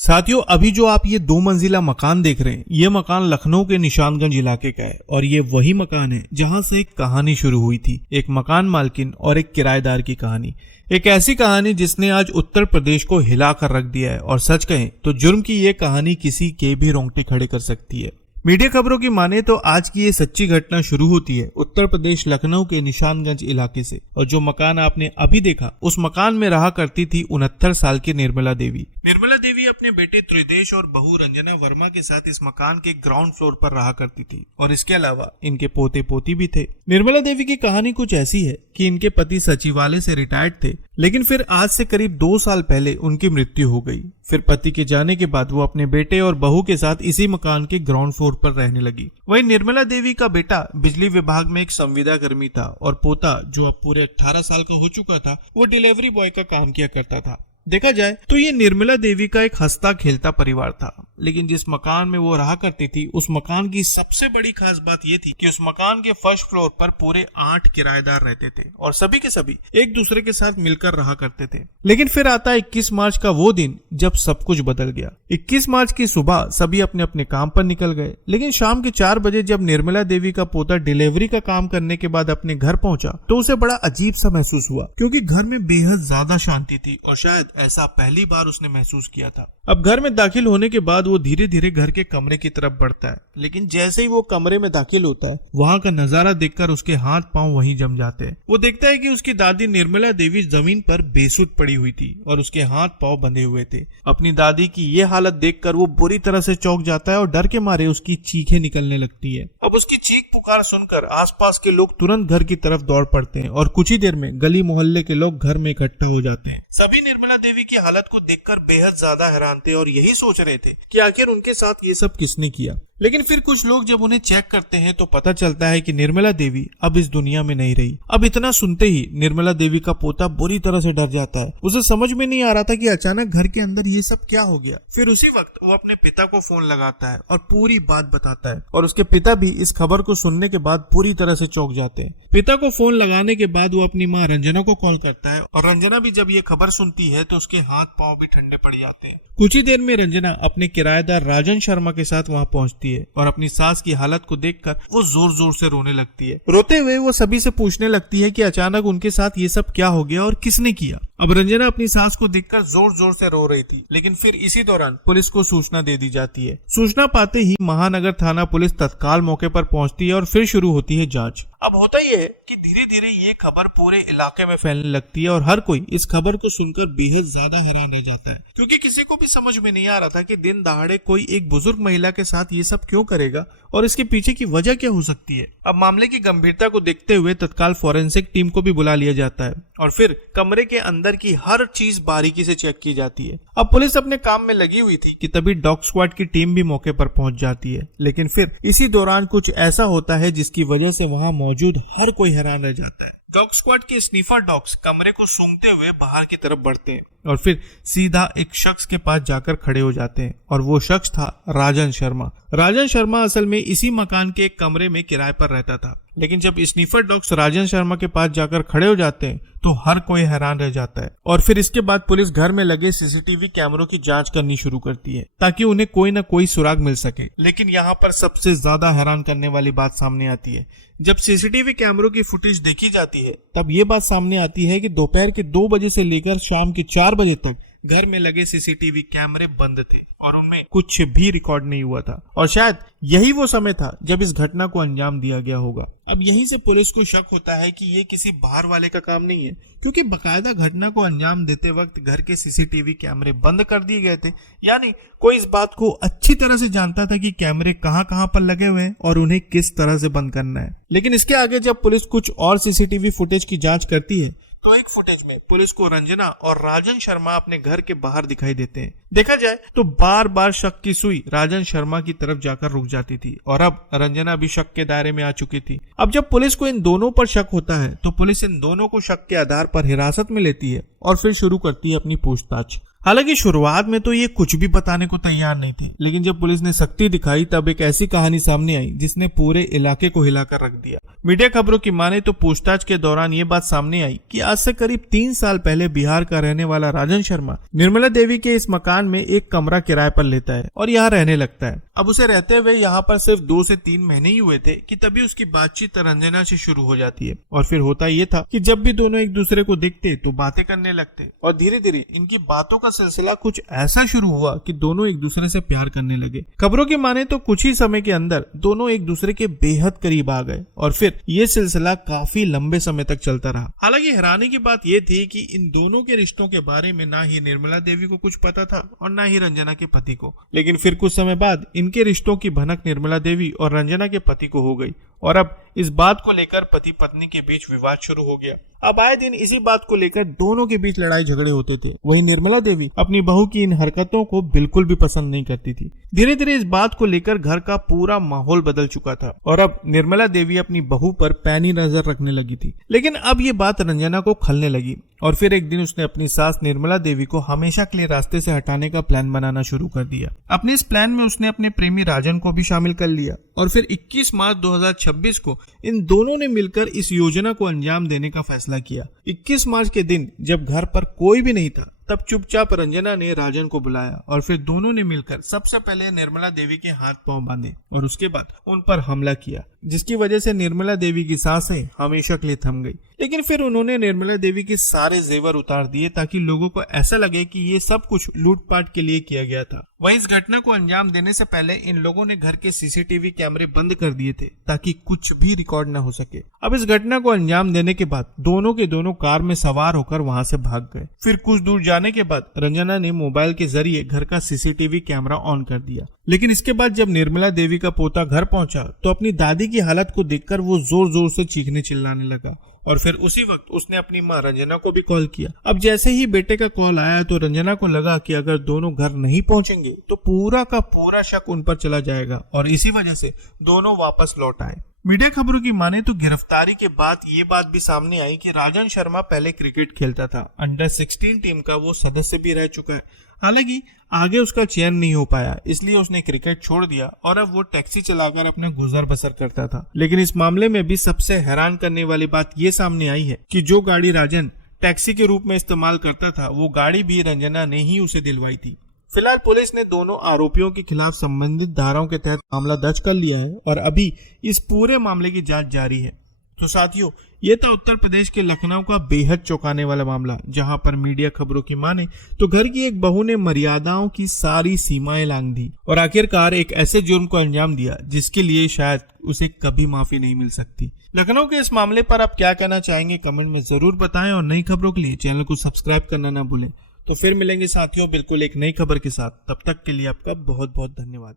साथियों, अभी जो आप ये 2 मंजिला मकान देख रहे हैं, ये मकान लखनऊ के निशानगंज इलाके का है और ये वही मकान है जहां से एक कहानी शुरू हुई थी। एक मकान मालकिन और एक किराएदार की कहानी। एक ऐसी कहानी जिसने आज उत्तर प्रदेश को हिला कर रख दिया है और सच कहें तो जुर्म की ये कहानी किसी के भी रोंगटे खड़े कर सकती है। मीडिया खबरों की माने तो आज की ये सच्ची घटना शुरू होती है उत्तर प्रदेश लखनऊ के निशानगंज इलाके से। और जो मकान आपने अभी देखा, उस मकान में रहा करती थी 69 साल की निर्मला देवी। निर्मला देवी अपने बेटे त्रिदेश और बहू रंजना वर्मा के साथ इस मकान के ग्राउंड फ्लोर पर रहा करती थी और इसके अलावा इनके पोते पोती भी थे। निर्मला देवी की कहानी कुछ ऐसी है कि इनके पति सचिवालय से रिटायर्ड थे, लेकिन फिर आज से करीब 2 साल पहले उनकी मृत्यु हो गई। फिर पति के जाने के बाद वो अपने बेटे और बहू के साथ इसी मकान के ग्राउंड फ्लोर पर रहने लगी। वहीं निर्मला देवी का बेटा बिजली विभाग में एक संविदा कर्मी था और पोता, जो अब पूरे 18 साल का हो चुका था, वो डिलीवरी बॉय का काम किया करता था। देखा जाए तो ये निर्मला देवी का एक हंसता खेलता परिवार था, लेकिन जिस मकान में वो रहा करती थी, उस मकान की सबसे बड़ी खास बात ये थी कि उस मकान के फर्स्ट फ्लोर पर पूरे 8 किराएदार रहते थे और सभी के सभी एक दूसरे के साथ मिलकर रहा करते थे। लेकिन फिर आता 21 मार्च का वो दिन जब सब कुछ बदल गया। 21 मार्च की सुबह सभी अपने अपने काम पर निकल गए, लेकिन शाम के 4 बजे जब निर्मला देवी का पोता डिलीवरी का काम करने के बाद अपने घर पहुंचा तो उसे बड़ा अजीब सा महसूस हुआ, क्योंकि घर में बेहद ज्यादा शांति थी और शायद ऐसा पहली बार उसने महसूस किया था। अब घर में दाखिल होने के बाद वो धीरे धीरे घर के कमरे की तरफ बढ़ता है, लेकिन जैसे ही वो कमरे में दाखिल होता है, वहाँ का नजारा देखकर उसके हाथ पांव वहीं जम जाते हैं। वो देखता है कि उसकी दादी निर्मला देवी जमीन पर बेसुध पड़ी हुई थी और उसके हाथ पांव बंधे हुए थे। अपनी दादी की ये हालत देखकर वो बुरी तरह से चौंक जाता है और डर के मारे उसकी चीखें निकलने लगती है। अब उसकी चीख पुकार सुनकर आसपास के लोग तुरंत घर की तरफ दौड़ पड़ते हैं और कुछ ही देर में गली मोहल्ले के लोग घर में इकट्ठा हो जाते हैं। सभी निर्मला देवी की हालत को देखकर बेहद ज्यादा हैरान थे और यही सोच रहे थे कि आखिर उनके साथ ये सब किसने किया। लेकिन फिर कुछ लोग जब उन्हें चेक करते हैं तो पता चलता है कि निर्मला देवी अब इस दुनिया में नहीं रही। अब इतना सुनते ही निर्मला देवी का पोता बुरी तरह से डर जाता है। उसे समझ में नहीं आ रहा था कि अचानक घर के अंदर ये सब क्या हो गया। फिर उसी वक्त वो अपने पिता को फोन लगाता है और पूरी बात बताता है और उसके पिता भी इस खबर को सुनने के बाद पूरी तरह से चौंक जाते हैं। पिता को फोन लगाने के बाद वो अपनी माँ रंजना को कॉल करता है और रंजना भी जब ये खबर सुनती है तो उसके हाथ पांव भी ठंडे पड़ जाते हैं। कुछ ही देर में रंजना अपने किराएदार राजन शर्मा के साथ वहाँ पहुँचती है और अपनी सास की हालत को देखकर वो जोर जोर से रोने लगती है। रोते हुए वो सभी से पूछने लगती है कि अचानक उनके साथ ये सब क्या हो गया और किसने किया। अब रंजना अपनी सास को देखकर जोर जोर से रो रही थी, लेकिन फिर इसी दौरान पुलिस को सूचना दे दी जाती है। सूचना पाते ही महानगर थाना पुलिस तत्काल मौके पर पहुंचती है और फिर शुरू होती है जांच। अब होता यह है कि धीरे धीरे ये खबर पूरे इलाके में फैलने लगती है और हर कोई इस खबर को सुनकर बेहद ज्यादा हैरान रह जाता है, क्योंकि किसी को भी समझ में नहीं आ रहा था कि दिन दहाड़े कोई एक बुजुर्ग महिला के साथ ये सब क्यों करेगा और इसके पीछे की वजह क्या हो सकती है। अब मामले की गंभीरता को देखते हुए तत्काल फॉरेंसिक टीम को भी बुला लिया जाता है और फिर कमरे के अंदर की हर चीज बारीकी से चेक की जाती है। अब पुलिस अपने काम में लगी हुई थी कि तभी डॉग स्क्वाड की टीम भी मौके पर पहुंच जाती है, लेकिन फिर इसी दौरान कुछ ऐसा होता है जिसकी वजह से वहां मौजूद हर कोई हैरान रह जाता है। डॉग स्क्वाड के स्नीफर डॉग्स कमरे को सूंघते हुए बाहर की तरफ बढ़ते हैं और फिर सीधा एक शख्स के पास जाकर खड़े हो जाते हैं और वो शख्स था राजन शर्मा। राजन शर्मा असल में इसी मकान के एक कमरे में किराए पर रहता था, लेकिन जब स्नीफर डॉग्स राजन शर्मा के पास जाकर खड़े हो जाते हैं तो हर कोई हैरान रह जाता है। और फिर इसके बाद पुलिस घर में लगे सीसीटीवी कैमरों की जांच करनी शुरू करती है ताकि उन्हें कोई न कोई सुराग मिल सके। लेकिन यहाँ पर सबसे ज्यादा हैरान करने वाली बात सामने आती है। जब सीसीटीवी कैमरों की फुटेज देखी जाती है तब ये बात सामने आती है कि दोपहर के 2 बजे से लेकर शाम के 4 बजे तक घर में लगे सीसीटीवी कैमरे बंद थे और उनमें कुछ भी रिकॉर्ड नहीं हुआ था और शायद यही वो समय था जब इस घटना को अंजाम दिया गया होगा। अब यहीं से पुलिस को शक होता है कि ये किसी बाहर वाले का काम नहीं है, क्योंकि बकायदा घटना को अंजाम देते वक्त घर के सीसीटीवी कैमरे बंद कर दिए गए थे। यानी कोई इस बात को अच्छी तरह से जानता था कि कैमरे कहां पर लगे हुए हैं और उन्हें किस तरह से बंद करना है। लेकिन इसके आगे जब पुलिस कुछ और सीसीटीवी फुटेज की जांच करती है तो एक फुटेज में पुलिस को रंजना और राजन शर्मा अपने घर के बाहर दिखाई देते हैं। देखा जाए तो बार बार शक की सुई राजन शर्मा की तरफ जाकर रुक जाती थी और अब रंजना भी शक के दायरे में आ चुकी थी। अब जब पुलिस को इन दोनों पर शक होता है तो पुलिस इन दोनों को शक के आधार पर हिरासत में लेती है और फिर शुरू करती है अपनी पूछताछ। हालांकि शुरुआत में तो ये कुछ भी बताने को तैयार नहीं थे, लेकिन जब पुलिस ने सख्ती दिखाई तब एक ऐसी कहानी सामने आई जिसने पूरे इलाके को हिलाकर रख दिया। मीडिया खबरों की माने तो पूछताछ के दौरान ये बात सामने आई कि आज से करीब 3 साल पहले बिहार का रहने वाला राजन शर्मा निर्मला देवी के इस मकान में एक कमरा किराए पर लेता है और यहाँ रहने लगता है। अब उसे रहते हुए यहाँ पर सिर्फ 2 से 3 महीने ही हुए थे कि तभी उसकी बातचीत रंजना से शुरू हो जाती है। और फिर होता ये था कि जब भी दोनों एक दूसरे को देखते तो बातें करने लगते और धीरे धीरे इनकी बातों का सिलसिला कुछ ऐसा शुरू हुआ कि दोनों एक दूसरे से प्यार करने लगे। खबरों की माने तो कुछ ही समय के अंदर दोनों एक दूसरे के बेहद करीब आ गए और फिर ये सिलसिला काफी लंबे समय तक चलता रहा। हालांकि हैरानी की बात यह थी कि इन दोनों के रिश्तों के बारे में ना ही निर्मला देवी को कुछ पता था और ना ही रंजना के पति को। लेकिन फिर कुछ समय बाद इनके रिश्तों की भनक निर्मला देवी और रंजना के पति को हो गई और अब इस बात को लेकर पति पत्नी के बीच विवाद शुरू हो गया। अब आए दिन इसी बात को लेकर दोनों के बीच लड़ाई झगड़े होते थे। वहीं निर्मला देवी अपनी बहू की इन हरकतों को बिल्कुल भी पसंद नहीं करती थी। धीरे धीरे इस बात को लेकर घर का पूरा माहौल बदल चुका था और अब निर्मला देवी अपनी बहू पर पैनी नजर रखने लगी थी। लेकिन अब ये बात रंजना को खलने लगी और फिर एक दिन उसने अपनी सास निर्मला देवी को हमेशा के लिए रास्ते से हटाने का प्लान बनाना शुरू कर दिया। अपने इस प्लान में उसने अपने प्रेमी राजन को भी शामिल कर लिया और फिर 21 मार्च 2026 को इन दोनों ने मिलकर इस योजना को अंजाम देने का फैसला किया। 21 मार्च के दिन जब घर पर कोई भी नहीं था तब चुपचाप रंजना ने राजन को बुलाया और फिर दोनों ने मिलकर सबसे पहले निर्मला देवी के हाथ पांव बांधे और उसके बाद उन पर हमला किया, जिसकी वजह से निर्मला देवी की सांसें हमेशा के लिए थम गई। लेकिन फिर उन्होंने निर्मला देवी के सारे जेवर उतार दिए ताकि लोगों को ऐसा लगे कि ये सब कुछ लूटपाट के लिए किया गया था। वहीं इस घटना को अंजाम देने से पहले इन लोगों ने घर के सीसीटीवी कैमरे बंद कर दिए थे ताकि कुछ भी रिकॉर्ड न हो सके। अब इस घटना को अंजाम देने के बाद दोनों के दोनों कार में सवार होकर वहां से भाग गए। फिर कुछ दूर जाने के बाद रंजना ने मोबाइल के जरिए घर का सीसीटीवी कैमरा ऑन कर दिया। लेकिन इसके बाद जब निर्मला देवी का पोता घर पहुंचा तो अपनी दादी की हालत को देखकर वो जोर जोर से चीखने चिल्लाने लगा और फिर उसी वक्त उसने अपनी मां रंजना को भी कॉल किया। अब जैसे ही बेटे का कॉल आया तो रंजना को लगा कि अगर दोनों घर नहीं पहुंचेंगे तो पूरा का पूरा शक उन पर चला जाएगा और इसी वजह से दोनों वापस लौट आए। मीडिया खबरों की माने तो गिरफ्तारी के बाद ये बात भी सामने आई कि राजन शर्मा पहले क्रिकेट खेलता था। अंडर 16 टीम का वो सदस्य भी रह चुका है। हालांकि आगे उसका चयन नहीं हो पाया, इसलिए उसने क्रिकेट छोड़ दिया और अब वो टैक्सी चलाकर अपना गुजर बसर करता था। लेकिन इस मामले में भी सबसे हैरान करने वाली बात ये सामने आई है कि जो गाड़ी राजन टैक्सी के रूप में इस्तेमाल करता था वो गाड़ी भी रंजना ने ही उसे दिलवाई थी। फिलहाल पुलिस ने दोनों आरोपियों के खिलाफ संबंधित धाराओं के तहत मामला दर्ज कर लिया है और अभी इस पूरे मामले की जांच जारी है। तो साथियों, ये था उत्तर प्रदेश के लखनऊ का बेहद चौंकाने वाला मामला, जहां पर मीडिया खबरों की माने तो घर की एक बहू ने मर्यादाओं की सारी सीमाएं लांघ दी और आखिरकार एक ऐसे जुर्म को अंजाम दिया जिसके लिए शायद उसे कभी माफी नहीं मिल सकती। लखनऊ के इस मामले पर आप क्या कहना चाहेंगे कमेंट में जरूर बताएं और नई खबरों के लिए चैनल को सब्सक्राइब करना ना भूलें। तो फिर मिलेंगे साथियों बिल्कुल एक नई खबर के साथ। तब तक के लिए आपका बहुत बहुत धन्यवाद।